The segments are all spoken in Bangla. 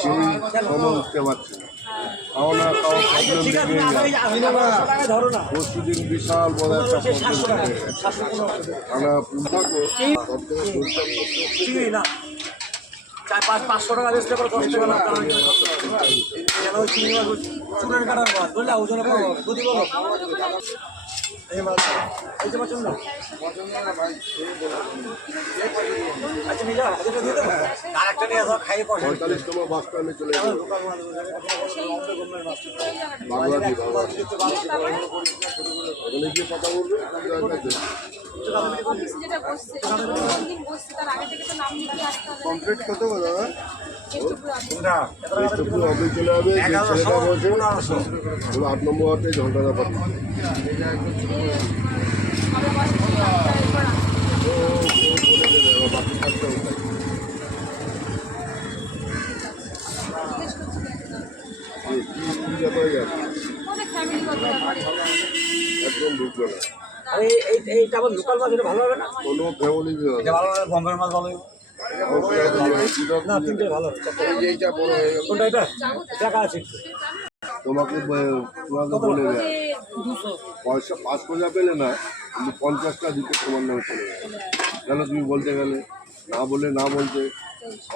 সেই সময় উঠতে পারছে না। খাওয়া না খাওয়া পরশুদিন বিশাল বড় একটা খানা পুঁথাকো সব থেকে পরিষ্কার চার 500 টাকা বেচতে করে 10 টাকা লাভ করা চুরের কাটার মাছ বুঝলে ওজনে বুঝি বলো এই মাছ এই যে মাছ না আচ্ছা নিয়ে যাও হাতে দিয়ে দেবো আর একটা নিয়ে আসো খাইয়ে পয়সা 45তম বাস স্ট্যান্ডে চলে যাবে বাগলাটি ওখানে গিয়ে কথা বলবে কমপ্লিট কত দাদা অফিস চলে যাবে ছেলেটা বলছে 8 নম্বর হাতে ঘন্টা পাঠিয়ে বলে দেবে আবার বাকি থাকতে হবে একদম ঢুকবে না এইটা আবার লোকাল মাছ এটা ভালো হবে না কোনো ফ্যামিলি ভালো হবে বম্বের মাছ ভালো হবে না তিনটে ভালো হবে কোনটা এটা টাকা আছে তোমাকে বলে দেয় পয়সা 5 পেলে না কিন্তু 50টা দিতে তোমার নামে চলে যাবে কেন তুমি বলতে গেলে না বলে না বলতে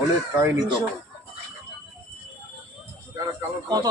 অনেক কাহিনি তখন কত